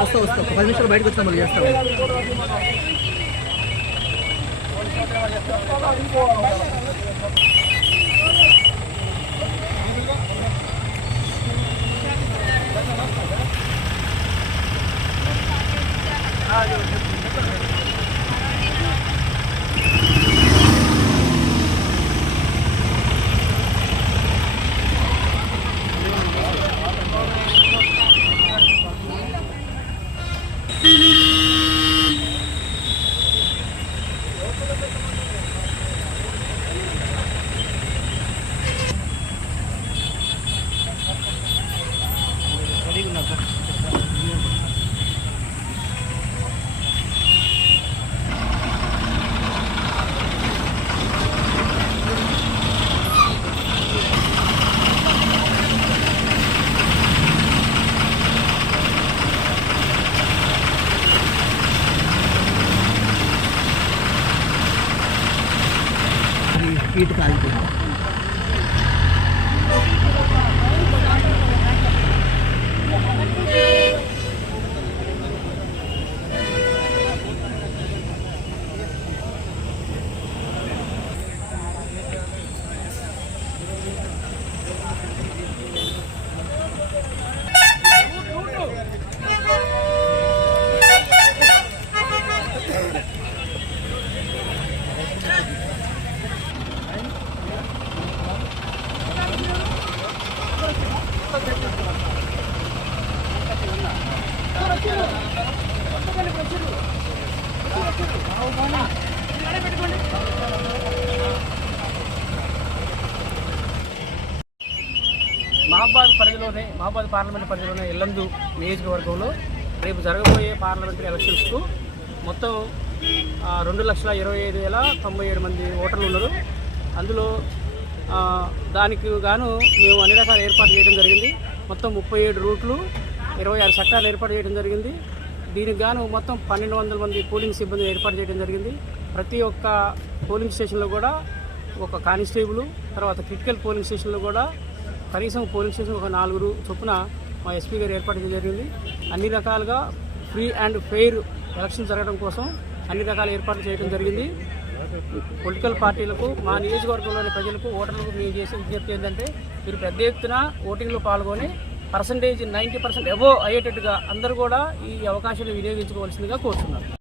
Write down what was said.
వస్తా 10 నిమిషాలు బయటకు వచ్చినా మళ్ళీ చేస్తాను. హీట్ కాలిపోయింది. మహబాద్ పార్లమెంట్ పరిధిలోనే ఇల్లందు నియోజకవర్గంలో రేపు జరగబోయే పార్లమెంటరీ ఎలక్షన్స్కు మొత్తం 2,25,097 మంది ఓటర్లు ఉన్నారు. అందులో దానికి గాను మేము అన్ని రకాల ఏర్పాటు చేయడం జరిగింది. మొత్తం 37 రూట్లు 26 చట్టాలు ఏర్పాటు చేయడం జరిగింది. దీనికి గాను మొత్తం 1,200 మంది పోలింగ్ సిబ్బంది ఏర్పాటు చేయడం జరిగింది. ప్రతి ఒక్క పోలింగ్ స్టేషన్లో కూడా ఒక కానిస్టేబుల్, తర్వాత క్రిటికల్ పోలింగ్ స్టేషన్లో కూడా కనీసం పోలింగ్ స్టేషన్ ఒక 4 చొప్పున మా ఎస్పీ గారు ఏర్పాటు చేయడం జరిగింది. అన్ని రకాలుగా ఫ్రీ అండ్ ఫెయిర్ ఎలక్షన్ జరగడం కోసం అన్ని రకాల ఏర్పాట్లు చేయడం జరిగింది. పొలిటికల్ పార్టీలకు, మా నియోజకవర్గంలోని ప్రజలకు, ఓటర్లకు మేము చేసే విజ్ఞప్తి ఏంటంటే, మీరు పెద్ద ఎత్తున ఓటింగ్లో పాల్గొని 90% అబోవ్ అయ్యేటట్టుగా అందరూ కూడా ఈ అవకాశాన్ని వినియోగించుకోవాల్సిందిగా కోరుతున్నారు.